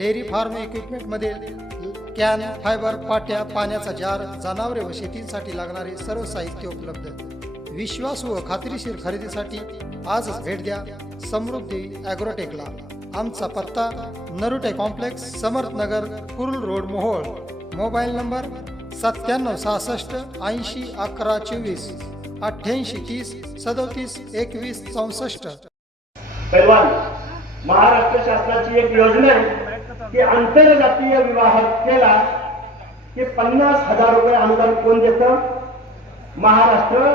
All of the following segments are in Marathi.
डेअरी फार्म इक्विपमेंटमध्ये कॅन, फायबर, पाट्या, पाण्याचा जार, जनावरे व शेतीसाठी लागणारे सर्व साहित्य उपलब्ध। विश्वासू व खात्रीशीर खरेदीसाठी आजच भेट द्या समृद्धी ॲग्रोटेकला। आमचा पत्ता Narute complex, Samarth Nagar, Kurul road, Mohol. Mobile number 9766 80 11 24 88 30 37 21 64। पैलवान, महाराष्ट्र शासनाची एक योजना आहे की आंतरजातीय विवाह केला की 50,000 रुपये अनुदान कोण देतं? महाराष्ट्र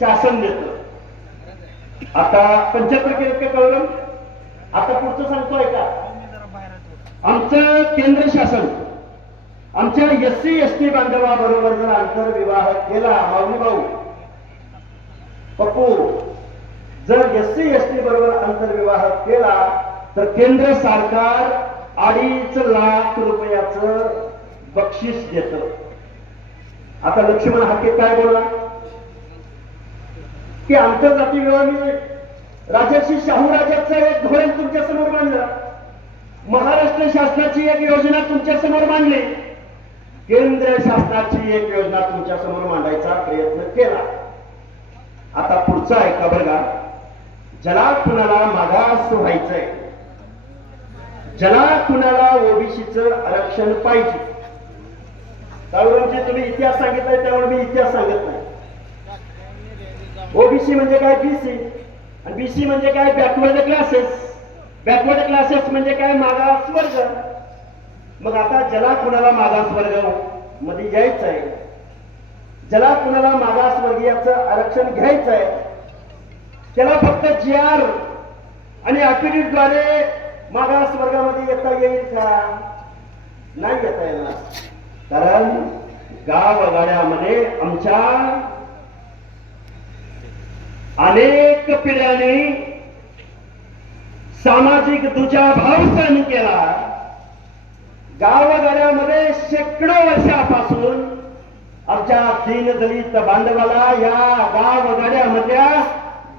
शासन देतं। आता 75 केलं कळलं। आता पुढचं सांगतोय का? आमचं केंद्र शासन आमच्या SC ST बांधवाबरोबर जर आंतरविवाह केला, माऊली भाऊ, पप्पू, जर SC ST बरोबर आंतरविवाह केला तर केंद्र सरकार 2.5 लाख रुपयाचं बक्षीस देतं। आता लक्ष्मण हाके काय बोलला की आंतरजातीय विवाह मी राजर्षी शाहू राजाचं एक धोरण तुमच्या समोर मांडलं, महाराष्ट्र शासनाची एक योजना तुमच्या समोर मांडली, केंद्र शासनाची एक योजना तुमच्या समोर मांडायचा प्रयत्न केला। आता पुढचा आहे का बघा, ज्याला कुणाला मागास व्हायचंय, ज्याला कुणाला ओबीसीचं आरक्षण पाहिजे, त्यामुळे तुम्ही इतिहास सांगितलाय त्यामुळे मी इतिहास सांगत नाही। ओबीसी म्हणजे काय? बीसी, आणि बीसी म्हणजे काय? Backward classes. बॅकवर्ड क्लासेस म्हणजे काय? मागास वर्ग। मग आता ज्याला कुणाला मागास वर्ग मध्ये घ्यायचं आहे, ज्याला कुणाला मागास वर्गीयाचं आरक्षण घ्यायचं आहे, त्याला फक्त GR आणि ॲफिडेव्हिटद्वारे मागास वर्गामध्ये येता येईल का? नाही येता येणार, कारण गावगाड्यामध्ये आमच्या अनेक पिढ्यांनी सामाजिक दुजाभाव सहन केला। गावगाड्यामध्ये शेकडो वर्षापासून आमच्या दीनदलित बांधवाला या गावगाड्यामधल्या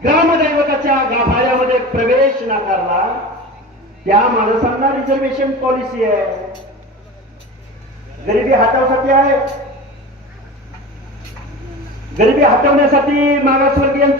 ग्रामदैवताच्या गाभाऱ्यामध्ये प्रवेश नाकारला। त्या माणसांना रिझर्वेशन पॉलिसी आहे, गरिबी हटवण्यासाठी आहे, गरिबी हटवण्यासाठी मागासवर्गीयांचा